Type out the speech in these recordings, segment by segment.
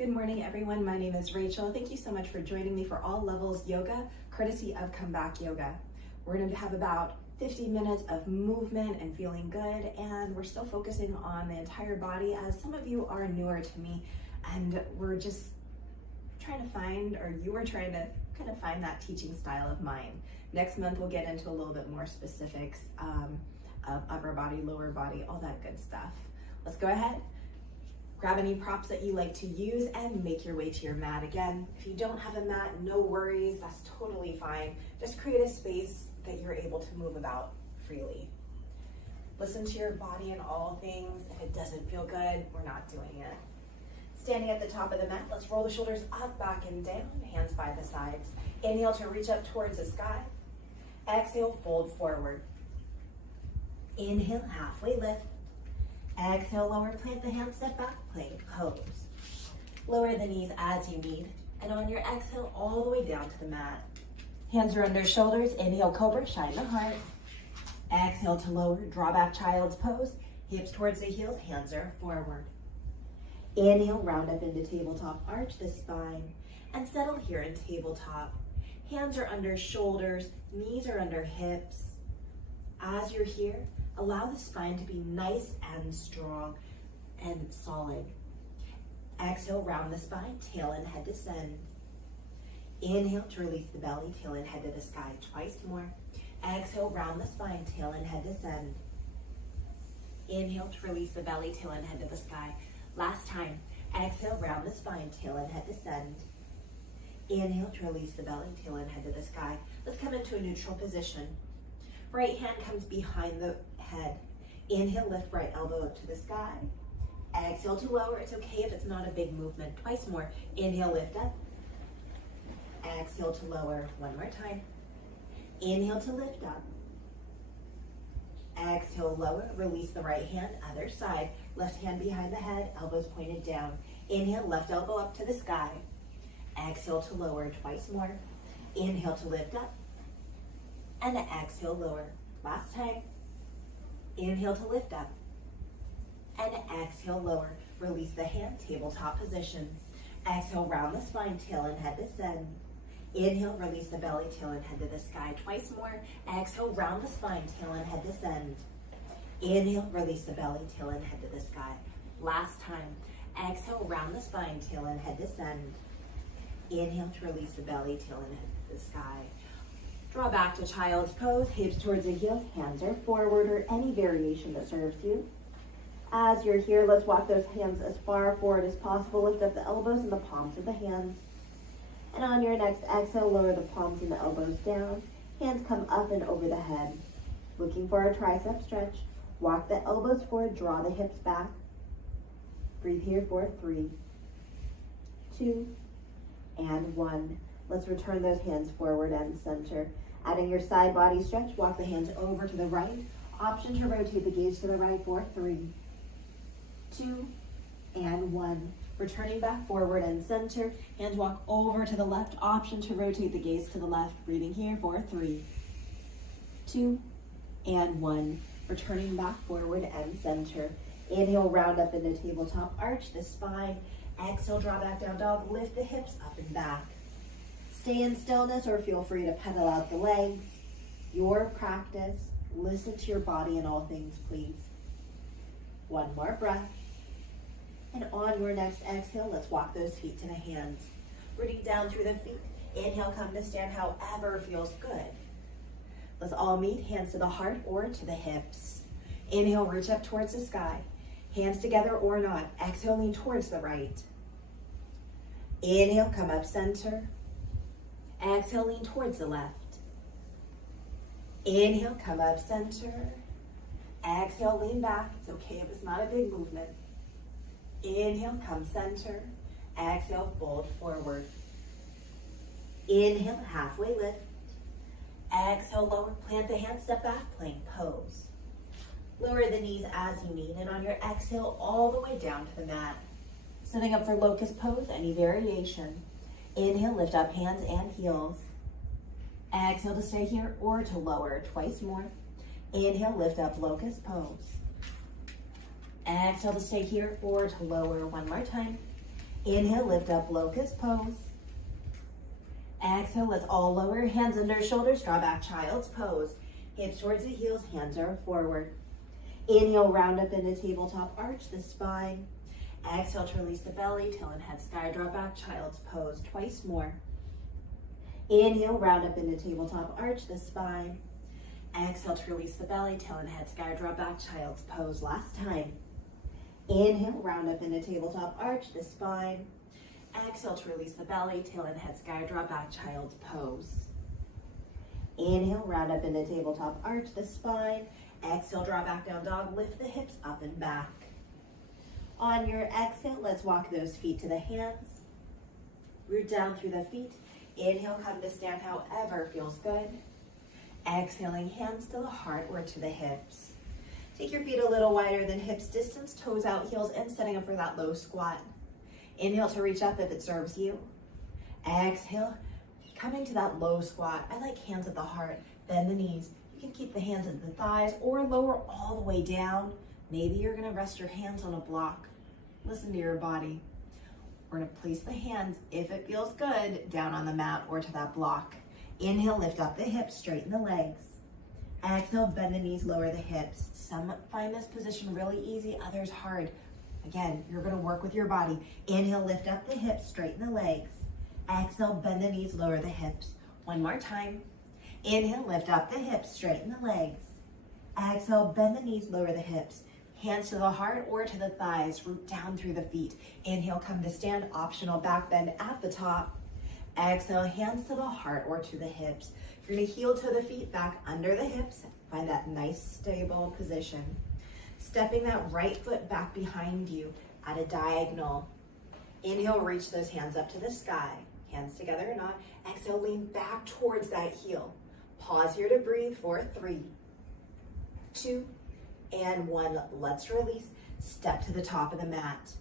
Good morning, everyone. My name is Rachel. Thank you so much for joining me for All Levels Yoga, courtesy of Comeback Yoga. We're going to have about 50 minutes of movement and feeling good, and we're still focusing on the entire body as some of you are newer to me, and we're just trying to find, or you were trying to kind of find that teaching style of mine. Next month, we'll get into a little bit more specifics of upper body, lower body, all that good stuff. Let's go ahead. Grab any props that you like to use and make your way to your mat. Again, if you don't have a mat, no worries, that's totally fine. Just create a space that you're able to move about freely. Listen to your body in all things. If it doesn't feel good, we're not doing it. Standing at the top of the mat, let's roll the shoulders up, back, and down, hands by the sides. Inhale to reach up towards the sky. Exhale, fold forward. Inhale, halfway lift. Exhale, lower, plant the hands, step back, plank pose. Lower the knees as you need, and on your exhale, all the way down to the mat. Hands are under shoulders, inhale, cobra, shine the heart. Exhale to lower, draw back, child's pose, hips towards the heels, hands are forward. Inhale, round up into tabletop, arch the spine, and settle here in tabletop. Hands are under shoulders, knees are under hips. As you're here, allow the spine to be nice and strong and solid. Exhale, round the spine, tail and head descend. Inhale to release the belly, tail and head to the sky, twice more. Exhale, round the spine, tail and head descend. Inhale to release the belly, tail and head to the sky. Last time. Exhale, round the spine, tail and head descend. Inhale to release the belly, tail and head to the sky. Let's come into a neutral position. Right hand comes behind the head. Inhale, lift right elbow up to the sky. Exhale to lower. It's okay if it's not a big movement. Twice more. Inhale, lift up. Exhale to lower. One more time. Inhale to lift up. Exhale, lower. Release the right hand, other side. Left hand behind the head, elbows pointed down. Inhale, left elbow up to the sky. Exhale to lower. Twice more. Inhale to lift up. And exhale, lower. Last time. Inhale to lift up. And exhale, lower. Release the hand, tabletop position. Exhale, round the spine, tail and head descend. Inhale, release the belly, tail and head to the sky. Twice more. Exhale, round the spine, tail and head descend. Inhale, release the belly, tail and head to the sky. Last time. Exhale, round the spine, tail and head descend. Inhale to release the belly, tail and head to the sky. Draw back to child's pose, hips towards the heels, hands are forward, or any variation that serves you. As you're here, let's walk those hands as far forward as possible. Lift up the elbows and the palms of the hands. And on your next exhale, lower the palms and the elbows down. Hands come up and over the head. Looking for a tricep stretch. Walk the elbows forward, draw the hips back. Breathe here for 3, 2, and 1. Let's return those hands forward and center. Adding your side body stretch, walk the hands over to the right. Option to rotate the gaze to the right for 3, 2, and 1. Returning back forward and center. Hands walk over to the left. Option to rotate the gaze to the left. Breathing here for 3, 2, and 1. Returning back forward and center. Inhale, round up into tabletop, arch the spine. Exhale, draw back down dog. Lift the hips up and back. Stay in stillness or feel free to pedal out the legs. Your practice. Listen to your body in all things, please. One more breath. And on your next exhale, let's walk those feet to the hands. Rooting down through the feet. Inhale, come to stand however feels good. Let's all meet, hands to the heart or to the hips. Inhale, reach up towards the sky. Hands together or not. Exhale, lean towards the right. Inhale, come up center. Exhale, lean towards the left. Inhale, come up center. Exhale, lean back. It's okay if it's not a big movement. Inhale, come center. Exhale, fold forward. Inhale, halfway lift. Exhale, lower, plant the hands, step back, plank pose. Lower the knees as you need, and on your exhale, all the way down to the mat. Setting up for locust pose, any variation. Inhale, lift up hands and heels. Exhale to stay here or to lower, twice more. Inhale, lift up locust pose. Exhale to stay here or to lower one more time. Inhale, lift up, locust pose. Exhale, let's all lower hands under shoulders, draw back, child's pose. Hips towards the heels, hands are forward. Inhale, round up into tabletop, arch the spine. Exhale to release the belly, tail and head sky, draw back, child's pose, twice more. Inhale, round up into tabletop, arch the spine. Exhale to release the belly, tail and head sky, draw back, child's pose, last time. Inhale, round up into tabletop, arch the spine. Exhale to release the belly, tail and head sky, draw back, child's pose. Inhale, round up into tabletop, arch the spine. Exhale, draw back, down dog, lift the hips up and back. On your exhale, let's walk those feet to the hands. Root down through the feet. Inhale, come to stand however feels good. Exhaling, hands to the heart or to the hips. Take your feet a little wider than hips distance, toes out, heels in, setting up for that low squat. Inhale to reach up if it serves you. Exhale, coming to that low squat. I like hands at the heart, bend the knees. You can keep the hands at the thighs or lower all the way down. Maybe you're gonna rest your hands on a block. Listen to your body. We're gonna place the hands, if it feels good, down on the mat or to that block. Inhale, lift up the hips, straighten the legs. Exhale, bend the knees, lower the hips. Some find this position really easy, others hard. Again, you're gonna work with your body. Inhale, lift up the hips, straighten the legs. Exhale, bend the knees, lower the hips. One more time. Inhale, lift up the hips, straighten the legs. Exhale, bend the knees, lower the hips. Hands to the heart or to the thighs, root down through the feet. Inhale, come to stand, optional back bend at the top. Exhale, hands to the heart or to the hips. You're gonna heel to the feet back under the hips. Find that nice stable position. Stepping that right foot back behind you at a diagonal. Inhale, reach those hands up to the sky. Hands together or not. Exhale, lean back towards that heel. Pause here to breathe for 3, 2, and 1. Let's release. Step to the top of the mat.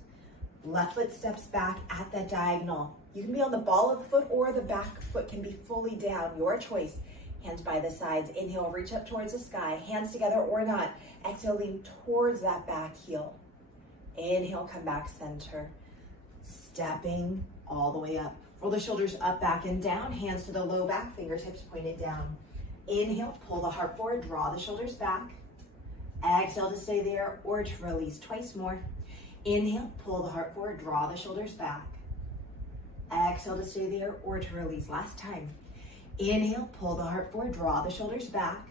Left foot steps back at that diagonal. You can be on the ball of the foot or the back foot can be fully down, your choice. Hands by the sides. Inhale, reach up towards the sky. Hands together or not. Exhale, lean towards that back heel. Inhale, come back center. Stepping all the way up. Roll the shoulders up, back, and down. Hands to the low back, fingertips pointed down. Inhale, pull the heart forward, draw the shoulders back. Exhale to stay there or to release twice more. Inhale, pull the heart forward, draw the shoulders back. Exhale to stay there or to release. Last time. Inhale, pull the heart forward, draw the shoulders back.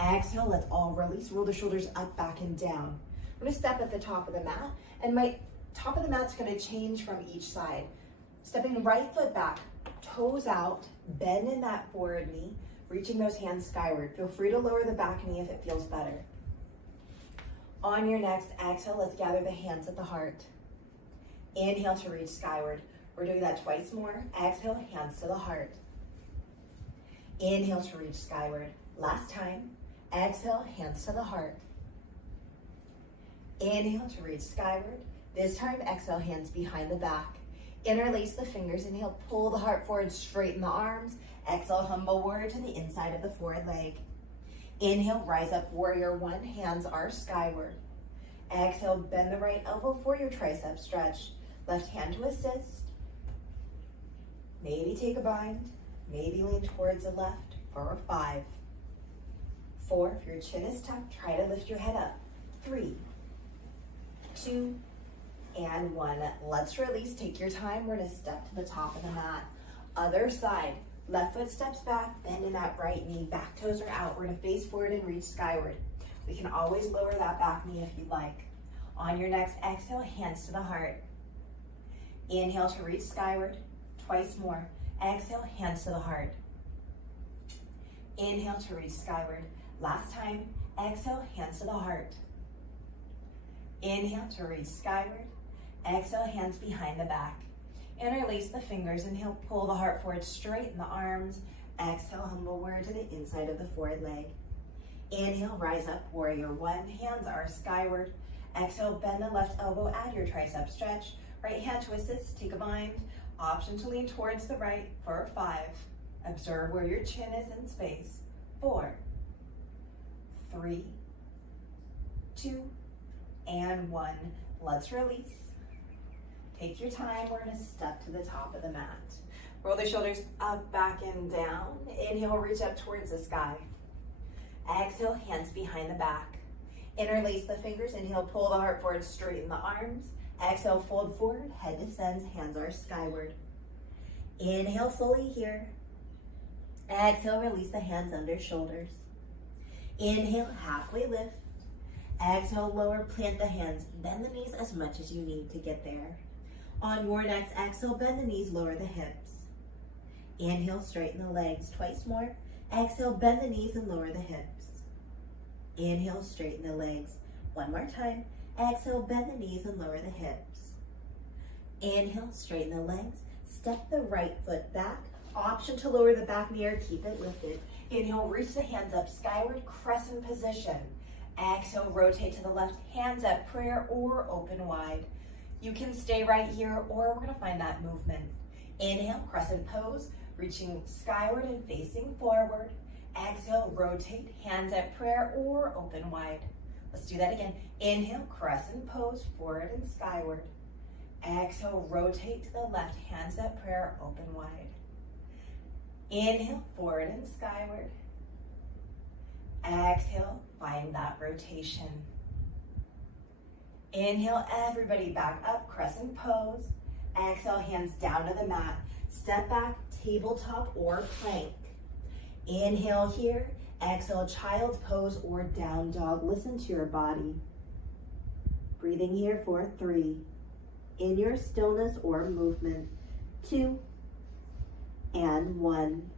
Exhale, let's all release. Roll the shoulders up, back, and down. I'm gonna step at the top of the mat, and my top of the mat's gonna change from each side. Stepping right foot back, toes out, bend in that forward knee, reaching those hands skyward. Feel free to lower the back knee if it feels better. On your next exhale, let's gather the hands at the heart. Inhale to reach skyward. We're doing that twice more. Exhale, hands to the heart. Inhale to reach skyward. Last time. Exhale, hands to the heart. Inhale to reach skyward. This time, exhale, hands behind the back. Interlace the fingers. Inhale, pull the heart forward, straighten the arms. Exhale, humble warrior to the inside of the forward leg. Inhale, rise up, warrior one. Hands are skyward. Exhale, bend the right elbow for your tricep stretch. Left hand to assist. Maybe take a bind. Maybe lean towards the left for 5, 4. If your chin is tucked, try to lift your head up. 3, 2, and 1. Let's release. Take your time. We're going to step to the top of the mat. Other side. Left foot steps back, bend in that right knee. Back toes are out. We're going to face forward and reach skyward. We can always lower that back knee if you'd like. On your next exhale, hands to the heart. Inhale to reach skyward. Twice more. Exhale, hands to the heart. Inhale to reach skyward. Last time. Exhale, hands to the heart. Inhale to reach skyward. Exhale, hands behind the back. Interlace the fingers. Inhale, pull the heart forward, straighten the arms. Exhale, humble warrior to the inside of the forward leg. Inhale, rise up, warrior one. Hands are skyward. Exhale, bend the left elbow, add your tricep stretch. Right hand to assist, take a bind. Option to lean towards the right for 5. Observe where your chin is in space. 4, 3, 2, and 1. Let's release. Take your time. We're gonna step to the top of the mat. Roll the shoulders up, back, and down. Inhale, reach up towards the sky. Exhale, hands behind the back. Interlace the fingers. Inhale, pull the heart forward, straighten the arms. Exhale, fold forward, head descends, hands are skyward. Inhale fully here. Exhale, release the hands under shoulders. Inhale, halfway lift. Exhale, lower, plant the hands. Bend the knees as much as you need to get there. On your next exhale, bend the knees, lower the hips. Inhale, straighten the legs. Twice more. Exhale, bend the knees and lower the hips. Inhale, straighten the legs. One more time. Exhale, bend the knees and lower the hips. Inhale, straighten the legs. Step the right foot back. Option to lower the back knee or keep it lifted. Inhale, reach the hands up, skyward, crescent position. Exhale, rotate to the left, hands up, prayer or open wide. You can stay right here or we're gonna find that movement. Inhale, crescent pose, reaching skyward and facing forward. Exhale, rotate, hands at prayer or open wide. Let's do that again. Inhale, crescent pose, forward and skyward. Exhale, rotate to the left, hands at prayer, open wide. Inhale, forward and skyward. Exhale, find that rotation. Inhale, everybody back up, crescent pose. Exhale, hands down to the mat. Step back, tabletop or plank. Inhale here. Exhale, child's pose or down dog. Listen to your body. Breathing here for 3. In your stillness or movement. 2 and 1.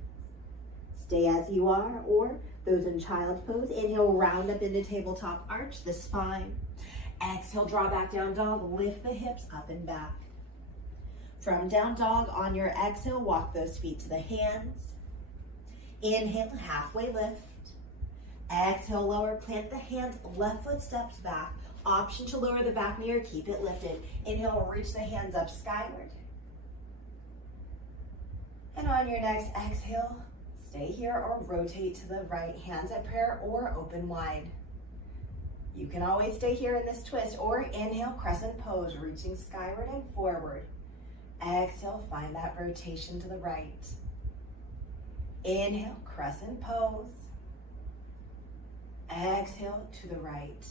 Stay as you are, or those in child's pose. Inhale, round up into tabletop, arch the spine. Exhale, draw back down dog, lift the hips up and back. From down dog, on your exhale, walk those feet to the hands. Inhale, halfway lift. Exhale, lower, plant the hands, left foot steps back. Option to lower the back knee or keep it lifted. Inhale, reach the hands up skyward. And on your next exhale, stay here or rotate to the right, hands at prayer or open wide. You can always stay here in this twist or inhale, crescent pose, reaching skyward and forward. Exhale, find that rotation to the right. Inhale, crescent pose. Exhale to the right.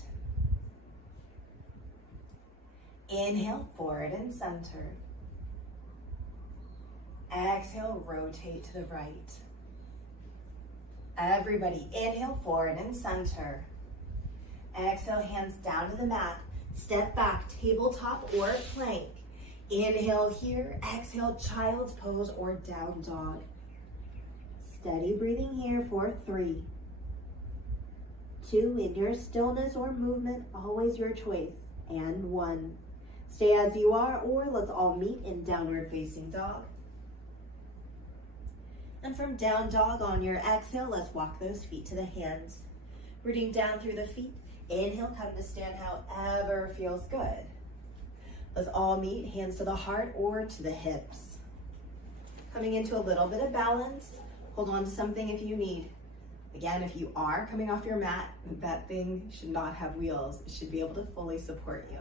Inhale, forward and center. Exhale, rotate to the right. Everybody, inhale, forward and center. Exhale, hands down to the mat. Step back, tabletop or plank. Inhale here, exhale, child's pose or down dog. Steady breathing here for 3. 2, in your stillness or movement, always your choice. And 1. Stay as you are, or let's all meet in downward facing dog. And from down dog, on your exhale, let's walk those feet to the hands. Rooting down through the feet. Inhale, come to stand however feels good. Let's all meet, hands to the heart or to the hips. Coming into a little bit of balance. Hold on to something if you need. Again, if you are coming off your mat, that thing should not have wheels. It should be able to fully support you.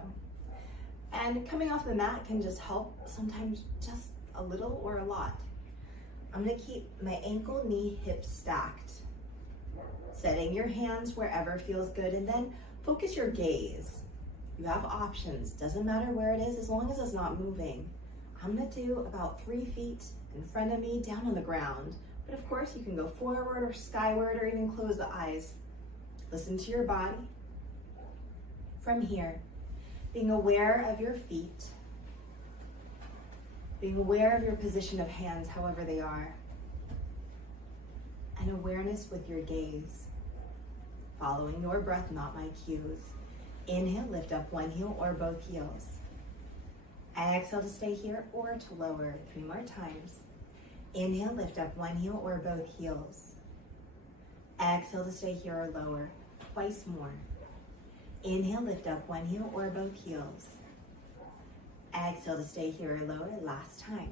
And coming off the mat can just help, sometimes just a little or a lot. I'm gonna keep my ankle, knee, hips stacked. Setting your hands wherever feels good, and then focus your gaze. You have options, doesn't matter where it is, as long as it's not moving. I'm gonna do about 3 feet in front of me, down on the ground. But of course, you can go forward or skyward or even close the eyes. Listen to your body. From here, being aware of your feet, being aware of your position of hands, however they are, and awareness with your gaze, following your breath, not my cues. Inhale, lift up one heel or both heels. Exhale to stay here or to lower. 3 more times. Inhale, lift up one heel or both heels. Exhale to stay here or lower. Twice more. Inhale, lift up one heel or both heels. Exhale to stay here or lower. Last time.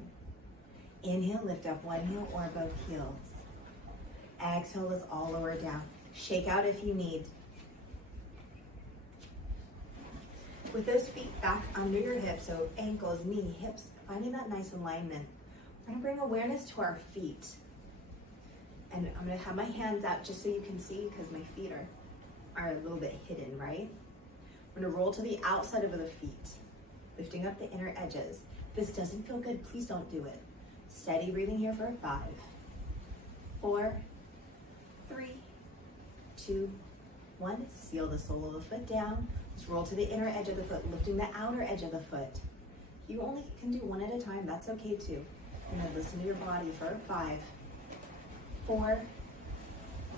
Inhale, lift up one heel or both heels. Exhale, let's all lower down. Shake out if you need. With those feet back under your hips, so ankles, knee, hips, finding that nice alignment. We're gonna bring awareness to our feet. And I'm gonna have my hands out just so you can see, because my feet are a little bit hidden, right? We're gonna roll to the outside of the feet, lifting up the inner edges. If this doesn't feel good, please don't do it. Steady breathing here for 5, 4, 3, 2, 1. Seal the sole of the foot down. Let's roll to the inner edge of the foot, lifting the outer edge of the foot. You only can do one at a time, that's okay too. And then listen to your body for 5, 4,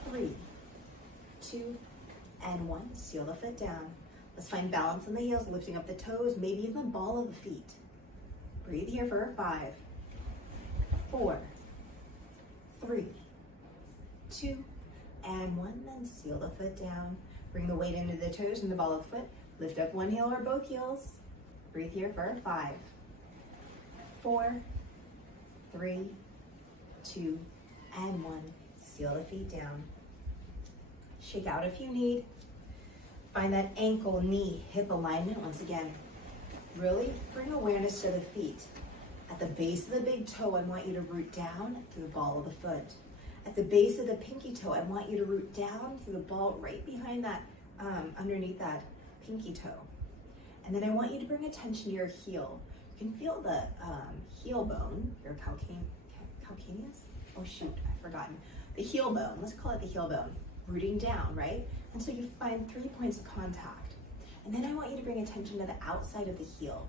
3, 2, and 1. Seal the foot down. Let's find balance in the heels, lifting up the toes, maybe even the ball of the feet. Breathe here for 5, 4, 3, 2, and 1. Then seal the foot down. Bring the weight into the toes and the ball of the foot. Lift up one heel or both heels. Breathe here for 5, 4, 3, 2, and 1. Seal the feet down. Shake out if you need. Find that ankle, knee, hip alignment once again. Really bring awareness to the feet. At the base of the big toe, I want you to root down through the ball of the foot. At the base of the pinky toe, I want you to root down through the ball right behind that, underneath that pinky toe. And then I want you to bring attention to your heel. You can feel the heel bone, your calcaneus? Oh shoot, I've forgotten. The heel bone, let's call it the heel bone. Rooting down, right? And so you find 3 points of contact. And then I want you to bring attention to the outside of the heel,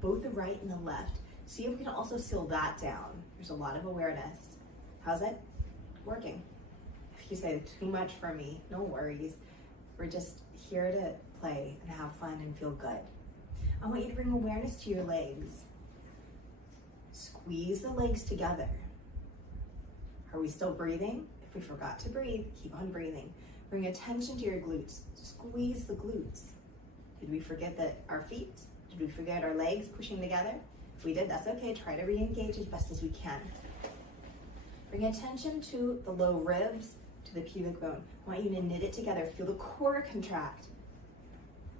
both the right and the left. See if we can also seal that down. There's a lot of awareness. How's it working? If you say too much for me, no worries. We're just here to play and have fun and feel good. I want you to bring awareness to your legs. Squeeze the legs together. Are we still breathing? If we forgot to breathe, keep on breathing. Bring attention to your glutes. Squeeze the glutes. Did we forget that our feet? Did we forget our legs pushing together? If we did, that's okay. Try to re-engage as best as we can. Bring attention to the low ribs, to the pubic bone. I want you to knit it together. Feel the core contract.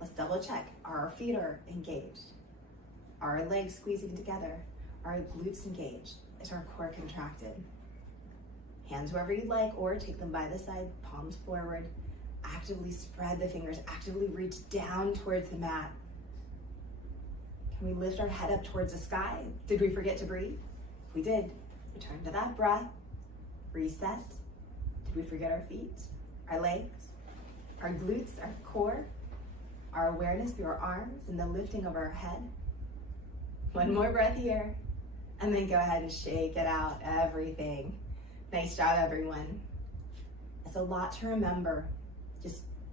Let's double check. Our feet are engaged. Are our legs squeezing together? Are our glutes engaged? Is our core contracted? Hands wherever you'd like, or take them by the side, palms forward. Actively spread the fingers, actively reach down towards the mat. Can we lift our head up towards the sky? Did we forget to breathe? If we did, return to that breath. Reset. Did we forget our feet, our legs, our glutes, our core, our awareness through our arms and the lifting of our head? One more breath here, and then go ahead and shake it out, everything. Nice job, everyone. It's a lot to remember.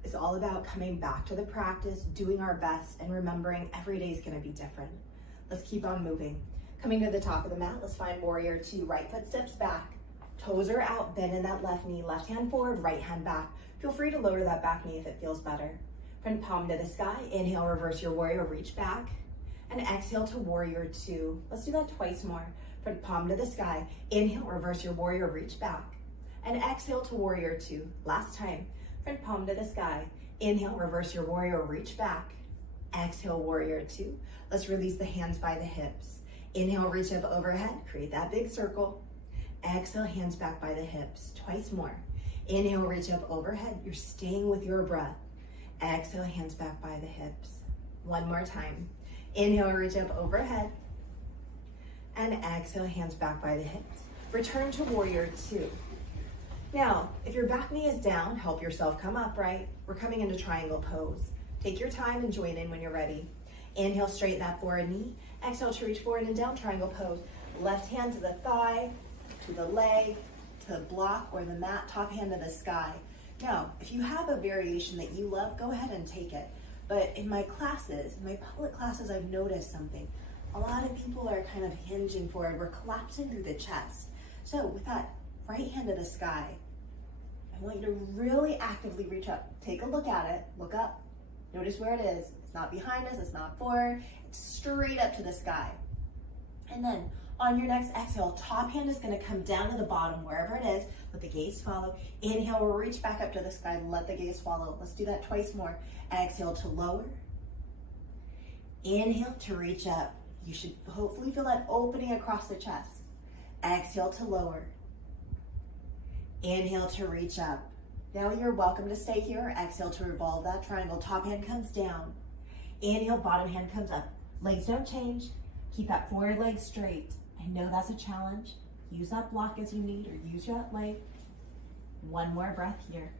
It's all about coming back to the practice, doing our best, and remembering every day is gonna be different. Let's keep on moving. Coming to the top of the mat, let's find warrior 2. Right foot steps back, toes are out, bend in that left knee, left hand forward, right hand back. Feel free to lower that back knee if it feels better. Front palm to the sky, inhale, reverse your warrior, reach back, and exhale to warrior 2. Let's do that twice more. Front palm to the sky, inhale, reverse your warrior, reach back, and exhale to warrior 2. Last time. Front palm to the sky. Inhale, reverse your warrior, reach back. Exhale, warrior 2. Let's release the hands by the hips. Inhale, reach up overhead, create that big circle. Exhale, hands back by the hips. Twice more. Inhale, reach up overhead. You're staying with your breath. Exhale, hands back by the hips. One more time. Inhale, reach up overhead. And exhale, hands back by the hips. Return to warrior 2. Now, if your back knee is down, help yourself come up, right? We're coming into triangle pose. Take your time and join in when you're ready. Inhale, straighten that forward knee. Exhale to reach forward and down, triangle pose. Left hand to the thigh, to the leg, to the block or the mat, top hand to the sky. Now, if you have a variation that you love, go ahead and take it. But in my classes, in my public classes, I've noticed something. A lot of people are kind of hinging forward. We're collapsing through the chest. So with that right hand to the sky, I want you to really actively reach up. Take a look at it, look up. Notice where it is. It's not behind us, it's not forward. It's straight up to the sky. And then on your next exhale, top hand is gonna come down to the bottom, wherever it is. Let the gaze follow. Inhale, we'll reach back up to the sky, let the gaze follow. Let's do that twice more. Exhale to lower. Inhale to reach up. You should hopefully feel that opening across the chest. Exhale to lower. Inhale to reach up. Now you're welcome to stay here. Exhale to revolve that triangle. Top hand comes down. Inhale, bottom hand comes up. Legs don't change. Keep that forward leg straight. I know that's a challenge. Use that block as you need or use that leg. One more breath here.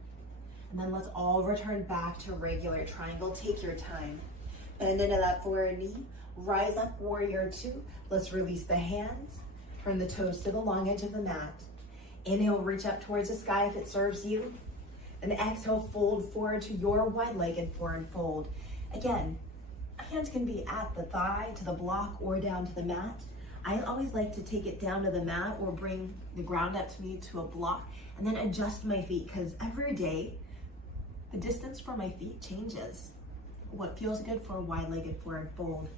And then let's all return back to regular triangle. Take your time. Bend into that forward knee. Rise up, warrior two. Let's release the hands. Turn the toes to the long edge of the mat. Inhale, reach up towards the sky if it serves you. And exhale, fold forward to your wide-legged forward fold. Again, hands can be at the thigh, to the block, or down to the mat. I always like to take it down to the mat or bring the ground up to me to a block and then adjust my feet, because every day the distance for my feet changes. What feels good for a wide-legged forward fold.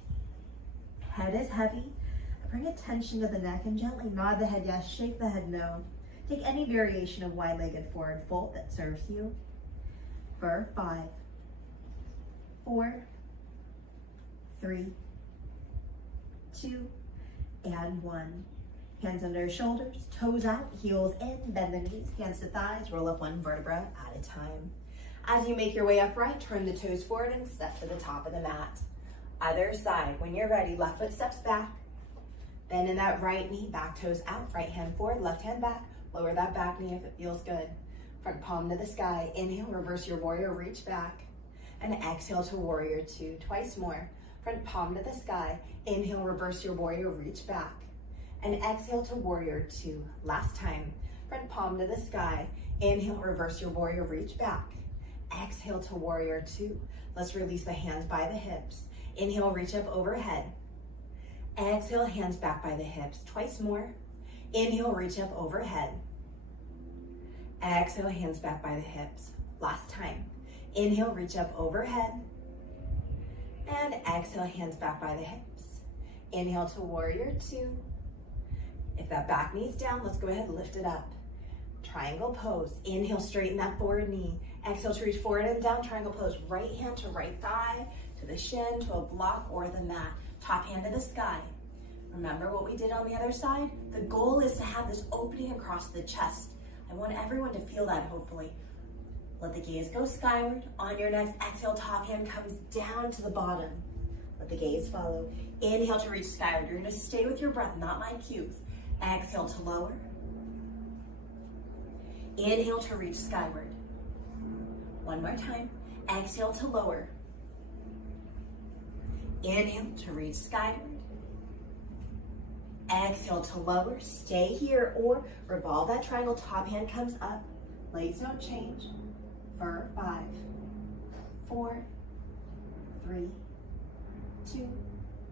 Head is heavy. Bring attention to the neck and gently nod the head yes, shake the head no. Take any variation of wide-legged forward fold that serves you. For 5, 4, 3, 2, and 1. Hands under your shoulders, toes out, heels in, bend the knees, hands to thighs, roll up one vertebra at a time. As you make your way upright, turn the toes forward and step to the top of the mat. Other side, when you're ready, left foot steps back. Bend in that right knee, back toes out, right hand forward, left hand back. Lower that back knee if it feels good. Front palm to the sky. Inhale, reverse your warrior, reach back. And exhale to warrior two. Twice more. Front palm to the sky. Inhale, reverse your warrior, reach back. And exhale to warrior two. Last time. Front palm to the sky. Inhale, reverse your warrior, reach back. Exhale to warrior two. Let's release the hands by the hips. Inhale, reach up overhead. Exhale, hands back by the hips. Twice more. Inhale, reach up overhead. Exhale, hands back by the hips. Last time. Inhale, reach up overhead. And exhale, hands back by the hips. Inhale to warrior two. If that back knee's down, let's go ahead and lift it up. Triangle pose. Inhale, straighten that forward knee. Exhale to reach forward and down, triangle pose. Right hand to right thigh, to the shin, to a block or the mat. Top hand to the sky. Remember what we did on the other side? The goal is to have this opening across the chest. I want everyone to feel that, hopefully. Let the gaze go skyward. On your next exhale, top hand comes down to the bottom. Let the gaze follow. Inhale to reach skyward. You're gonna stay with your breath, not my cues. Exhale to lower. Inhale to reach skyward. One more time. Exhale to lower. Inhale to reach skyward. Exhale to lower. Stay here or revolve that triangle. Top hand comes up. Legs don't change. For 5, 4, 3, 2,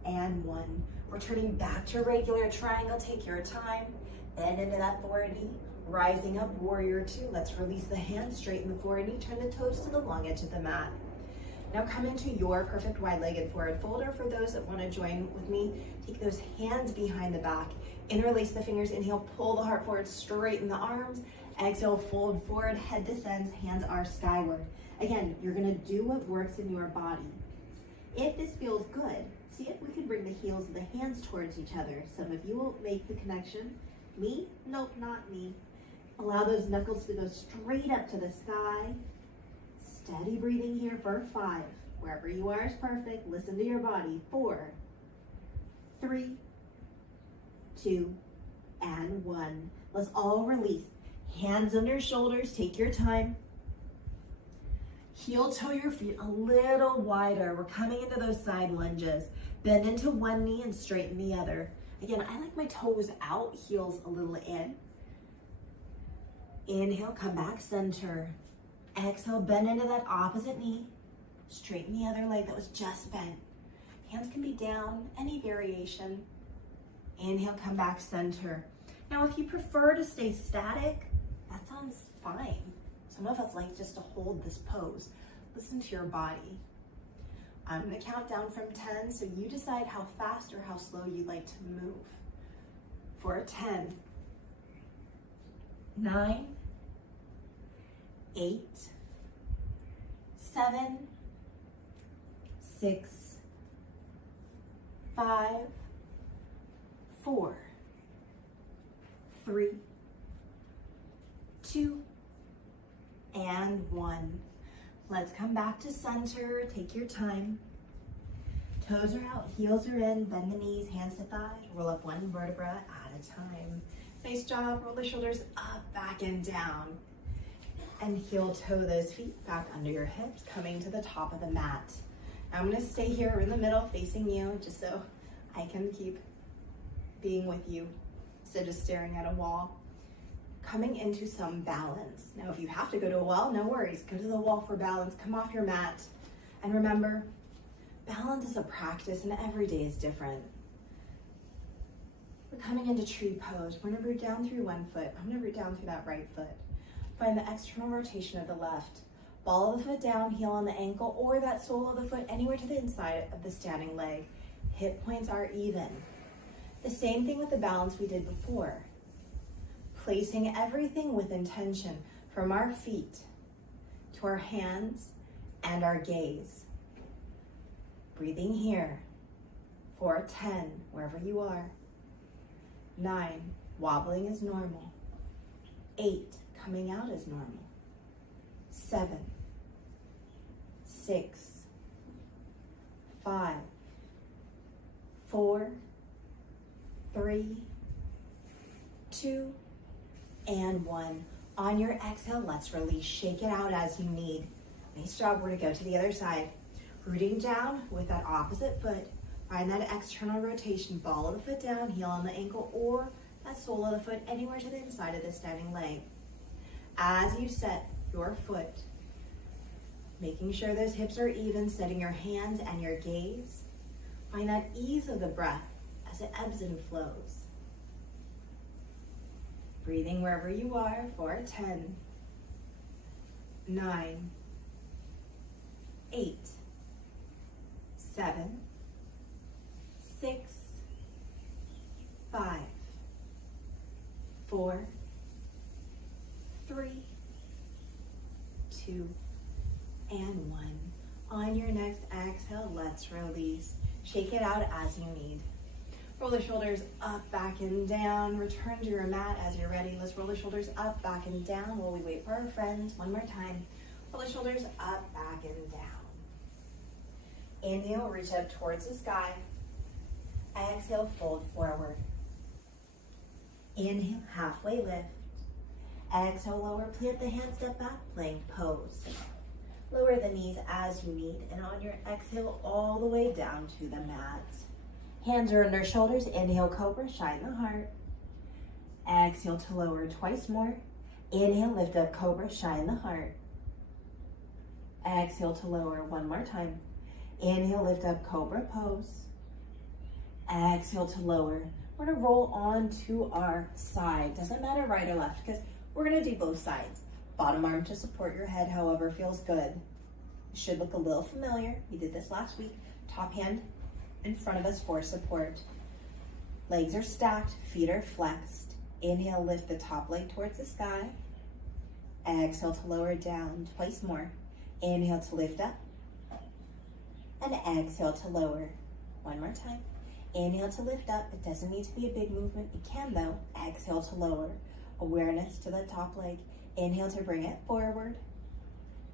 and 1. Returning back to regular triangle. Take your time. Bend into that forward knee. Rising up, warrior two. Let's release the hands, straighten the forward knee, turn the toes to the long edge of the mat. Now come into your perfect wide-legged forward fold, or for those that want to join with me, take those hands behind the back, interlace the fingers, inhale, pull the heart forward, straighten the arms, exhale, fold forward, head descends, hands are skyward. Again, you're gonna do what works in your body. If this feels good, see if we can bring the heels of the hands towards each other. Some of you will make the connection. Me? Nope, not me. Allow those knuckles to go straight up to the sky. Steady breathing here for 5. Wherever you are is perfect. Listen to your body. 4, 3, 2, and 1. Let's all release. Hands under shoulders. Take your time. Heel toe your feet a little wider. We're coming into those side lunges. Bend into one knee and straighten the other. Again, I like my toes out, heels a little in. Inhale, come back center. Exhale, bend into that opposite knee. Straighten the other leg that was just bent. Hands can be down, any variation. Inhale, come back center. Now, if you prefer to stay static, that sounds fine. Some of us like just to hold this pose. Listen to your body. I'm gonna count down from 10, so you decide how fast or how slow you'd like to move. For 10, 9, 8, 7, 6, 5, 4, 3, 2, and 1. Let's come back to center. Take your time. Toes are out, heels are in, bend the knees, hands to thighs. Roll up one vertebra at a time. Nice job. Roll the shoulders up, back, and down. And heel toe those feet back under your hips, coming to the top of the mat. I'm gonna stay here in the middle facing you just so I can keep being with you instead of just staring at a wall. Coming into some balance. Now, if you have to go to a wall, no worries. Go to the wall for balance. Come off your mat. And remember, balance is a practice and every day is different. We're coming into tree pose. We're gonna root down through one foot. I'm gonna root down through that right foot. Find the external rotation of the left. Ball of the foot down, heel on the ankle, or that sole of the foot anywhere to the inside of the standing leg. Hip points are even. The same thing with the balance we did before. Placing everything with intention from our feet to our hands and our gaze. Breathing here for 10, wherever you are. 9, wobbling is normal. 8, coming out is normal. 7, 6, 5, 4, 3, 2, and 1. On your exhale, let's release. Shake it out as you need. Nice job. We're going to go to the other side. Rooting down with that opposite foot. Find that external rotation. Ball of the foot down, heel on the ankle, or that sole of the foot anywhere to the inside of the standing leg. As you set your foot, making sure those hips are even, setting your hands and your gaze. Find that ease of the breath as it ebbs and flows. Breathing wherever you are for 10, 9, 8, 7, 6, 5, 4, 3, 2, and 1. On your next exhale, let's release. Shake it out as you need. Roll the shoulders up, back, and down. Return to your mat as you're ready. Let's roll the shoulders up, back, and down while we wait for our friends. One more time. Roll the shoulders up, back, and down. Inhale, reach up towards the sky. Exhale, fold forward. Inhale, halfway lift. Exhale, lower, plant the hands, step back, plank pose. Lower the knees as you need, and on your exhale, all the way down to the mat. Hands are under shoulders. Inhale, cobra, shine the heart. Exhale to lower twice more. Inhale, lift up, cobra, shine the heart. Exhale to lower one more time. Inhale, lift up, cobra pose. Exhale to lower. We're gonna roll on to our side. Doesn't matter right or left because we're gonna do both sides. Bottom arm to support your head, however feels good. It should look a little familiar. We did this last week. Top hand in front of us for support. Legs are stacked, feet are flexed. Inhale, lift the top leg towards the sky. Exhale to lower down twice more. Inhale to lift up. And exhale to lower. One more time. Inhale to lift up. It doesn't need to be a big movement. It can though. Exhale to lower. Awareness to the top leg. Inhale to bring it forward.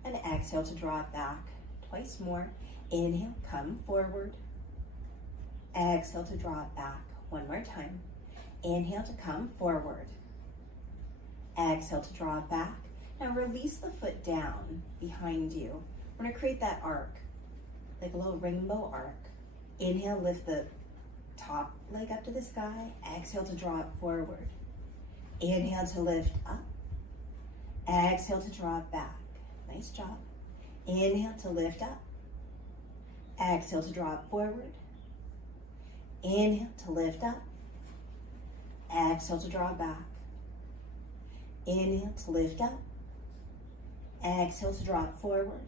And exhale to draw it back. Twice more. Inhale, come forward. Exhale to draw it back. One more time. Inhale to come forward. Exhale to draw it back. Now release the foot down behind you. We're gonna create that arc, like a little rainbow arc. Inhale, lift the top leg up to the sky. Exhale to draw it forward. Inhale to lift up. Exhale to draw it back. Nice job. Inhale to lift up. Exhale to draw it forward. Inhale to lift up. Exhale to draw it back. Inhale to lift up. Exhale to draw it forward.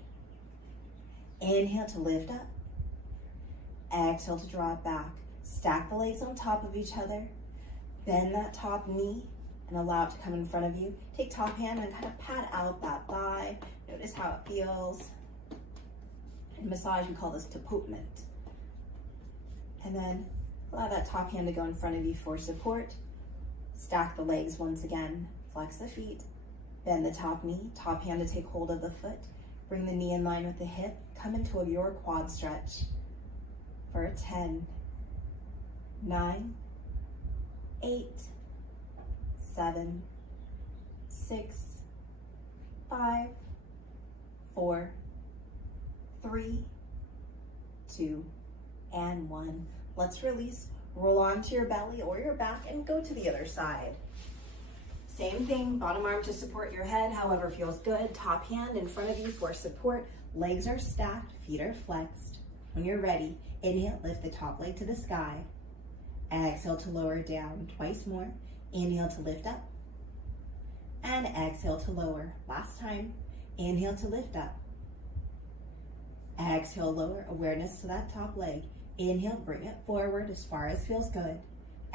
Inhale to lift up. Exhale to draw it back. Stack the legs on top of each other. Bend that top knee and allow it to come in front of you. Take top hand and kind of pat out that thigh. Notice how it feels. In massage, we call this tapotment. And then allow that top hand to go in front of you for support. Stack the legs once again, flex the feet, bend the top knee, top hand to take hold of the foot, bring the knee in line with the hip, come into your quad stretch for 10, 9, 8, 7, 6, 5, 4, 3, 2, and 1. Let's release. Roll onto your belly or your back and go to the other side. Same thing, bottom arm to support your head, however feels good. Top hand in front of you for support. Legs are stacked, feet are flexed. When you're ready, inhale, lift the top leg to the sky. Exhale to lower down twice more. Inhale to lift up. And exhale to lower. Last time, inhale to lift up. Exhale, lower, awareness to that top leg. Inhale, bring it forward as far as feels good.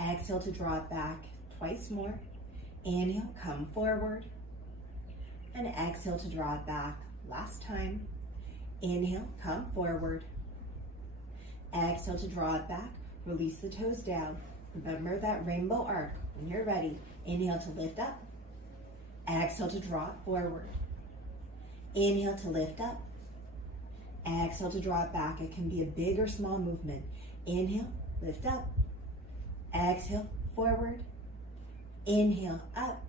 Exhale to draw it back twice more. Inhale, come forward. And exhale to draw it back. Last time. Inhale, come forward. Exhale to draw it back. Release the toes down. Remember that rainbow arc. When you're ready, inhale to lift up. Exhale to draw it forward. Inhale to lift up. Exhale to draw it back. It can be a big or small movement. Inhale, lift up. Exhale, forward. Inhale, up.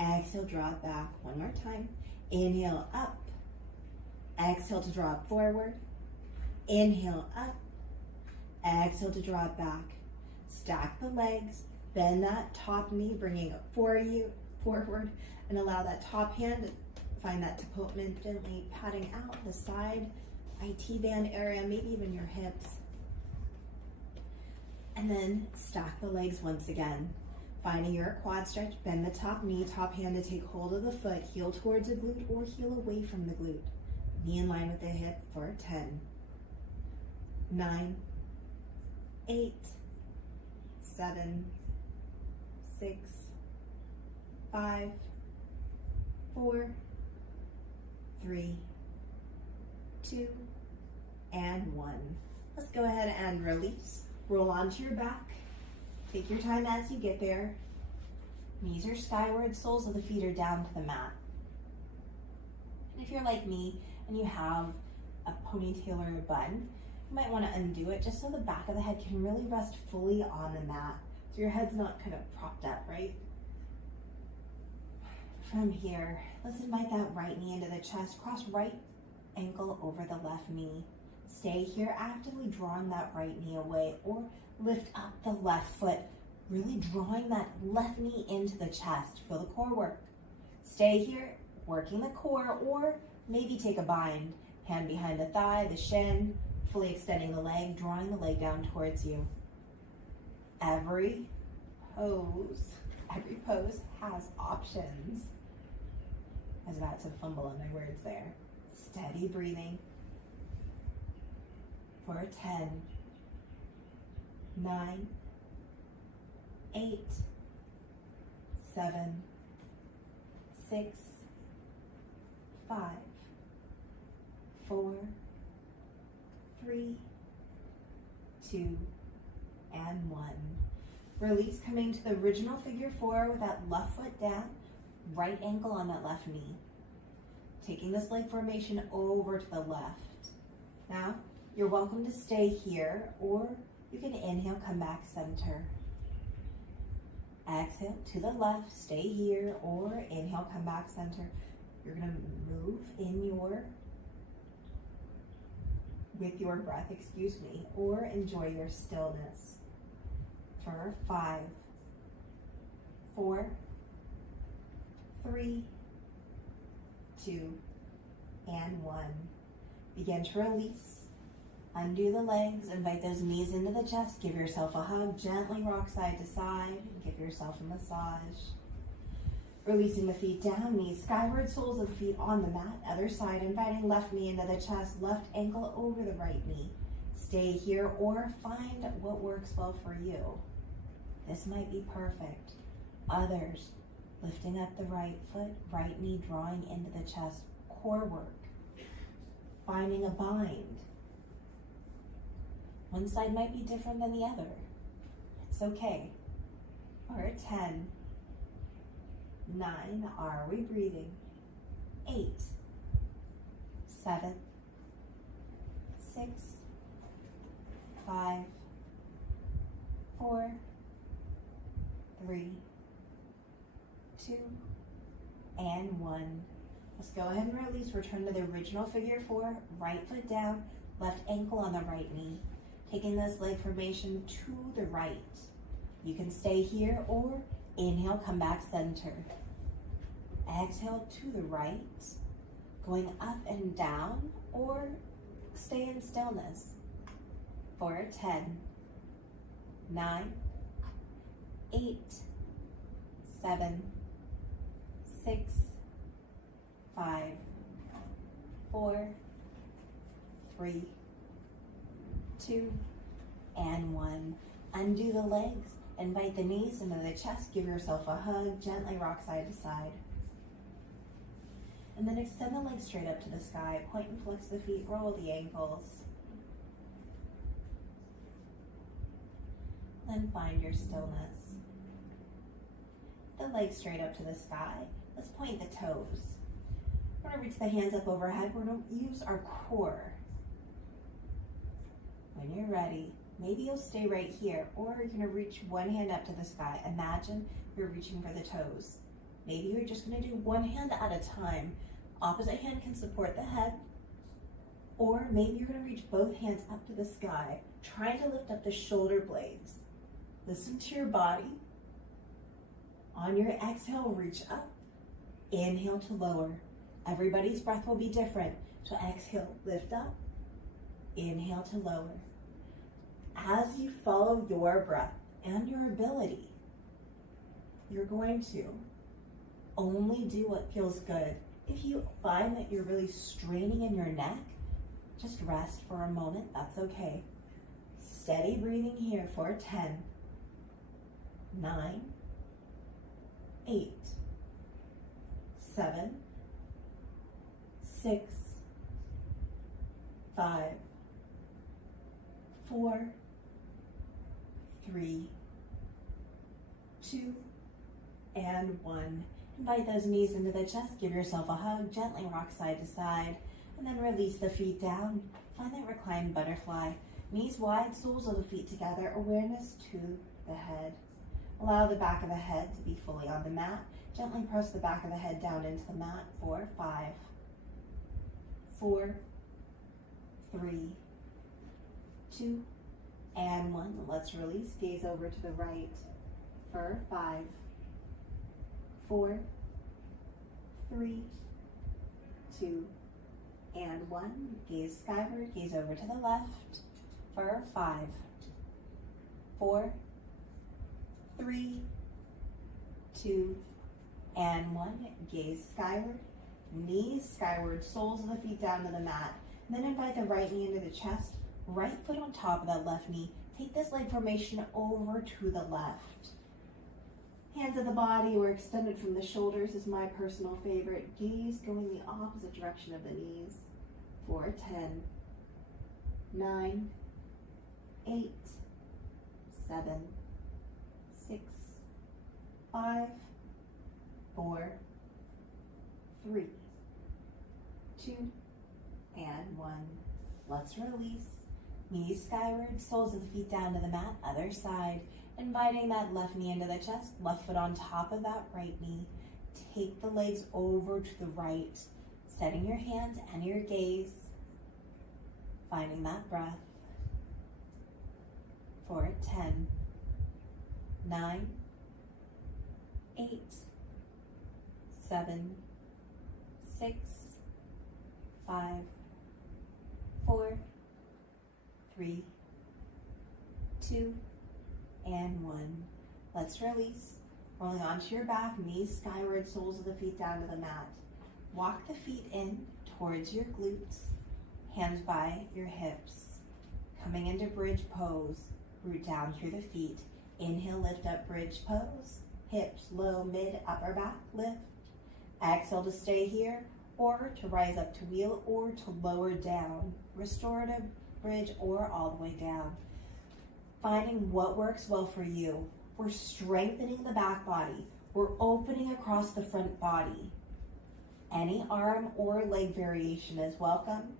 Exhale, draw it back. One more time. Inhale, up. Exhale to draw it forward. Inhale, up. Exhale to draw it back. Stack the legs. Bend that top knee, bringing it forward, and allow that top hand, find that tapotment, gently patting out the side, IT band area, maybe even your hips. And then stack the legs once again. Finding your quad stretch, bend the top knee, top hand to take hold of the foot, heel towards the glute or heel away from the glute. Knee in line with the hip for 10, 9, 8, 7, 6, 5, 4, 3, 2, and 1. Let's go ahead and release. Roll onto your back. Take your time as you get there. Knees are skyward, soles of the feet are down to the mat. And if you're like me and you have a ponytail or a bun, you might want to undo it just so the back of the head can really rest fully on the mat. So your head's not kind of propped up, right? From here, let's invite that right knee into the chest. Cross right ankle over the left knee. Stay here, actively drawing that right knee away, or lift up the left foot, really drawing that left knee into the chest. Feel the core work. Stay here, working the core, or maybe take a bind. Hand behind the thigh, the shin, fully extending the leg, drawing the leg down towards you. Every pose has options. I was about to fumble on my words there. Steady breathing for 10, 9, 8, 7, 6, 5, 4, 3, 2, and 1. Release, coming to the original figure 4 with that left foot down, right ankle on that left knee. Taking this leg formation over to the left. Now, you're welcome to stay here, or you can inhale, come back center. Exhale to the left, stay here, or inhale, come back center. You're gonna move with your breath, or enjoy your stillness. For 5, 4, 3, 2, and 1. Begin to release. Undo the legs, invite those knees into the chest, give yourself a hug, gently rock side to side, and give yourself a massage. Releasing the feet down, knees skyward, soles of the feet on the mat. Other side, inviting left knee into the chest, left ankle over the right knee. Stay here or find what works well for you. This might be perfect. Others, lifting up the right foot, right knee drawing into the chest, core work. Finding a bind. One side might be different than the other. It's okay. For 10, 9, are we breathing? 8, 7, 6, 5, 4, 3, 2, and 1. Let's go ahead and release. Return to the original figure 4. Right foot down, left ankle on the right knee. Taking this leg formation to the right. You can stay here or inhale, come back center. Exhale to the right, going up and down or stay in stillness. For 10, 9, 8, 7, 6, 5, 4, 3, 2, and 1. Undo the legs, invite the knees into the chest, give yourself a hug, gently rock side to side. And then extend the legs straight up to the sky, point and flex the feet, roll the ankles. Then find your stillness. The legs straight up to the sky. Let's point the toes. We're going to reach the hands up overhead. We're going to use our core. When you're ready, maybe you'll stay right here, or you're going to reach one hand up to the sky. Imagine you're reaching for the toes. Maybe you're just going to do one hand at a time. Opposite hand can support the head, or maybe you're going to reach both hands up to the sky, trying to lift up the shoulder blades. Listen to your body. On your exhale, reach up. Inhale to lower. Everybody's breath will be different. So exhale, lift up. Inhale to lower. As you follow your breath and your ability, you're going to only do what feels good. If you find that you're really straining in your neck, just rest for a moment. That's okay. Steady breathing here for 10, 9, 8, 7, 6, 5, 4, 3, 2, and 1. Invite those knees into the chest, give yourself a hug, gently rock side to side, and then release the feet down. Find that reclined butterfly. Knees wide, soles of the feet together, awareness to the head. Allow the back of the head to be fully on the mat. Gently press the back of the head down into the mat for 5, 4, 3, 2, and 1. Let's release. Gaze over to the right for 5, 4, 3, 2, and 1. Gaze skyward. Gaze over to the left for 5, 4, 3, 2, and 1. Gaze skyward. Knees skyward. Soles of the feet down to the mat. And then invite the right knee into the chest. Right foot on top of that left knee. Take this leg formation over to the left. Hands of the body or extended from the shoulders is my personal favorite. Gaze going the opposite direction of the knees. For 10, 9, 8, 7, 6, 5, 4, 3, 2, and 1. Let's release. Knees skyward, soles of the feet down to the mat, other side. Inviting that left knee into the chest, left foot on top of that right knee. Take the legs over to the right, setting your hands and your gaze, finding that breath. For 10, 9, 8, 7, 6, 5, 4, 3, 2, and 1. Let's release. Rolling onto your back, knees skyward, soles of the feet down to the mat. Walk the feet in towards your glutes, hands by your hips. Coming into bridge pose, root down through the feet. Inhale, lift up, bridge pose. Hips, low, mid, upper back, lift. Exhale to stay here, or to rise up to wheel, or to lower down. Restorative bridge or all the way down. Finding what works well for you. We're strengthening the back body. We're opening across the front body. Any arm or leg variation is welcome.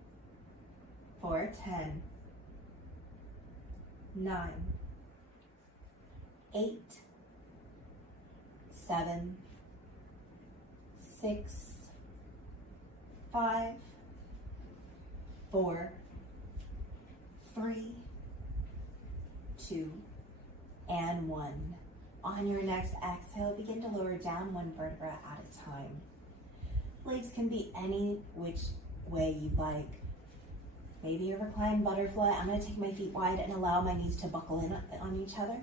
For 10, 9, 8, 7, 6, 5, 4, 3, 2, and 1. On your next exhale, begin to lower down one vertebra at a time. Legs can be any which way you like. Maybe a reclined butterfly. I'm going to take my feet wide and allow my knees to buckle in on each other.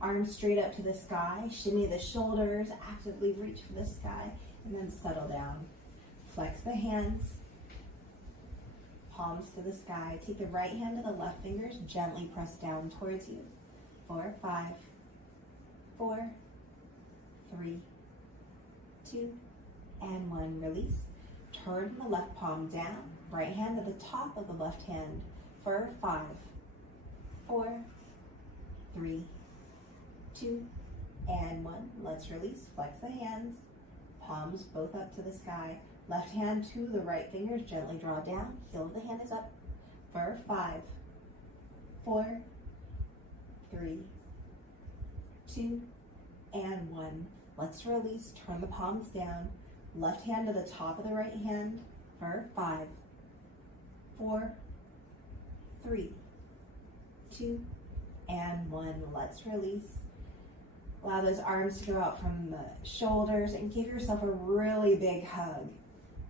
Arms straight up to the sky. Shimmy the shoulders. Actively reach for the sky and then settle down. Flex the hands. Palms to the sky. Take the right hand to the left fingers. Gently press down towards you. 4, 5, 4, 3, 2, and 1. Release. Turn the left palm down. Right hand to the top of the left hand. For 5, 4, 3, 2, and 1. Let's release. Flex the hands. Palms both up to the sky. Left hand to the right fingers. Gently draw down. Heel of the hand is up. For 5, 4, 3, 2, and 1. Let's release. Turn the palms down. Left hand to the top of the right hand. For 5, 4, 3, 2, and 1. Let's release. Allow those arms to go out from the shoulders and give yourself a really big hug.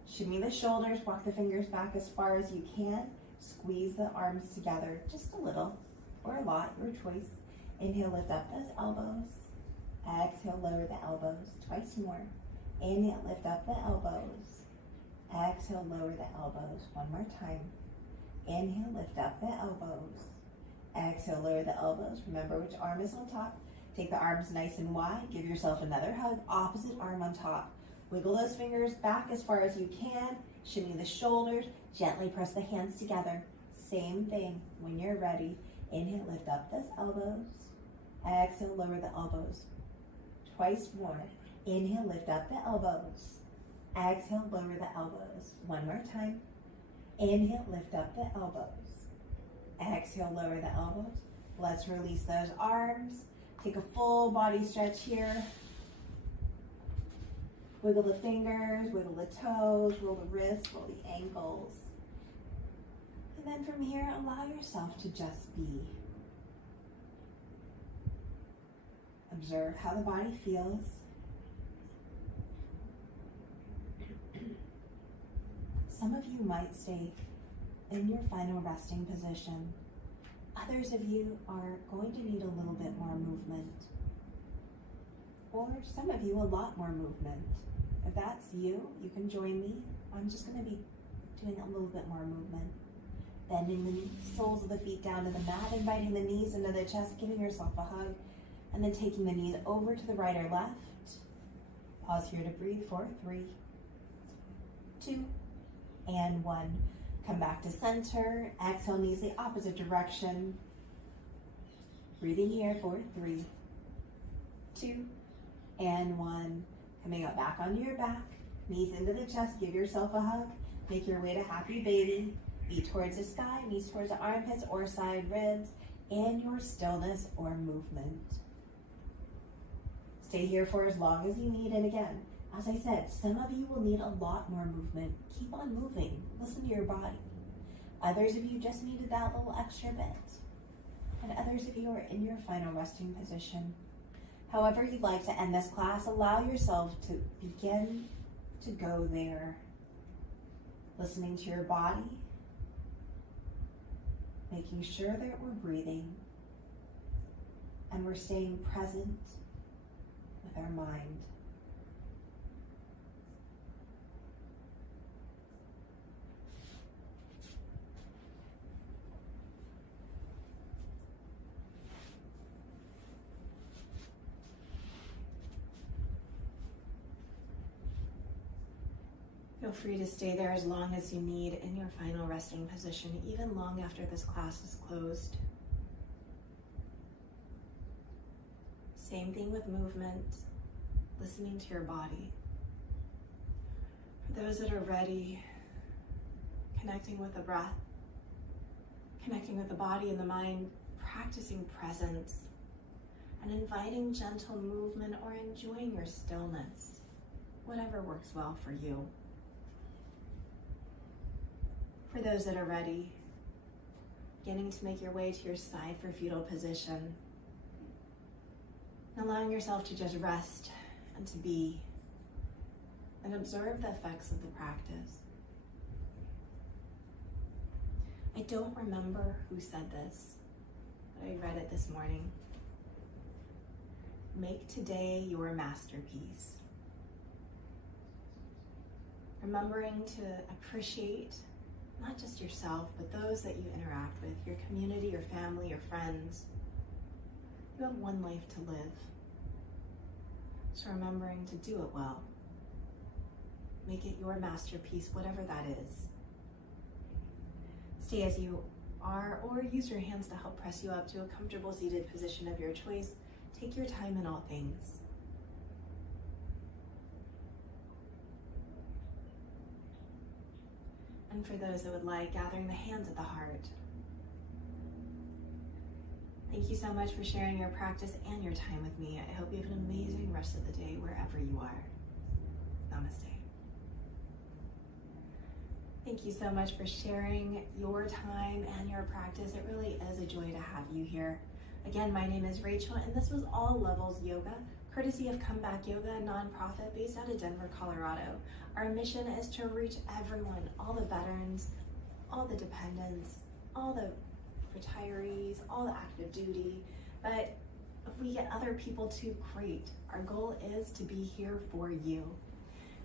Shimmy the shoulders, walk the fingers back as far as you can. Squeeze the arms together just a little or a lot, your choice. Inhale, lift up those elbows. Exhale, lower the elbows. Twice more. Inhale, lift up the elbows. Exhale, lower the elbows. One more time. Inhale, lift up the elbows. Exhale, lower the elbows. Remember which arm is on top. Take the arms nice and wide. Give yourself another hug. Opposite arm on top. Wiggle those fingers back as far as you can. Shimmy the shoulders. Gently press the hands together. Same thing. When you're ready, inhale, lift up those elbows. Exhale, lower the elbows. Twice more. Inhale, lift up the elbows. Exhale, lower the elbows. One more time. Inhale, lift up the elbows. Exhale, lower the elbows. Let's release those arms. Take a full body stretch here. Wiggle the fingers, wiggle the toes, roll the wrists, roll the ankles. And then from here, allow yourself to just be. Observe how the body feels. Some of you might stay in your final resting position. Others of you are going to need a little bit more movement. Or some of you a lot more movement. If that's you, you can join me. I'm just going to be doing a little bit more movement. Bending the soles of the feet down to the mat, inviting the knees into the chest, giving yourself a hug, and then taking the knees over to the right or left. Pause here to breathe for 3, 2, and 1. Come back to center. Exhale, knees the opposite direction. Breathing here for 3, 2, and 1. Coming up back onto your back. Knees into the chest. Give yourself a hug. Make your way to happy baby. Feet towards the sky. Knees towards the armpits or side ribs. In your stillness or movement. Stay here for as long as you need. And again, as I said, some of you will need a lot more movement. Keep on moving. Listen to your body. Others of you just needed that little extra bit. And others of you are in your final resting position. However you'd like to end this class, allow yourself to begin to go there. Listening to your body. Making sure that we're breathing. And we're staying present with our mind. Feel Feel free to stay there as long as you need in your final resting position, even long after this class is closed. Same thing with movement, listening to your body. For those that are ready, connecting with the breath, connecting with the body and the mind, practicing presence, and inviting gentle movement or enjoying your stillness, whatever works well for you. For those that are ready, beginning to make your way to your side for fetal position, and allowing yourself to just rest and to be, and observe the effects of the practice. I don't remember who said this, but I read it this morning. Make today your masterpiece. Remembering to appreciate not just yourself, but those that you interact with, your community, your family, your friends. You have one life to live. So remembering to do it well. Make it your masterpiece, whatever that is. Stay as you are, or use your hands to help press you up to a comfortable seated position of your choice. Take your time in all things. And for those that would like, gathering the hands at the heart. Thank you so much for sharing your practice and your time with me. I hope you have an amazing rest of the day wherever you are. Namaste. Thank you so much for sharing your time and your practice. It really is a joy to have you here. Again, my name is Rachel, and this was All Levels Yoga, courtesy of Comeback Yoga, a nonprofit based out of Denver, Colorado. Our mission is to reach everyone, all the veterans, all the dependents, all the retirees, all the active duty. But if we get other people to, great. Our goal is to be here for you.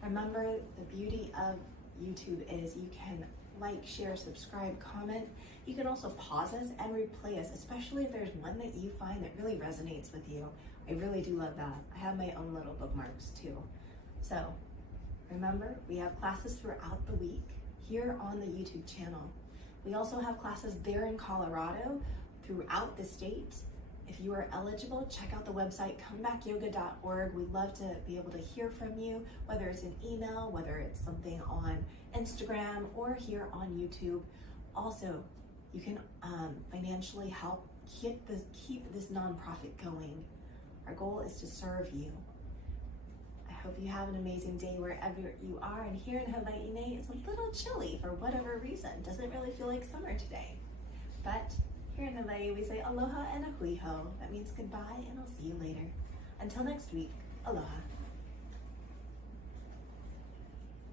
Remember, the beauty of YouTube is you can like, share, subscribe, comment. You can also pause us and replay us, especially if there's one that you find that really resonates with you. I really do love that. I have my own little bookmarks too. So remember, we have classes throughout the week here on the YouTube channel. We also have classes there in Colorado, throughout the state. If you are eligible, check out the website, comebackyoga.org. We'd love to be able to hear from you, whether it's an email, whether it's something on Instagram or here on YouTube. Also, you can financially help keep this nonprofit going. Our goal is to serve you. I hope you have an amazing day wherever you are. And here in Hawaii, it's a little chilly for whatever reason. Doesn't really feel like summer today. But here in Hawaii, we say aloha and a hui ho. That means goodbye, and I'll see you later. Until next week, aloha.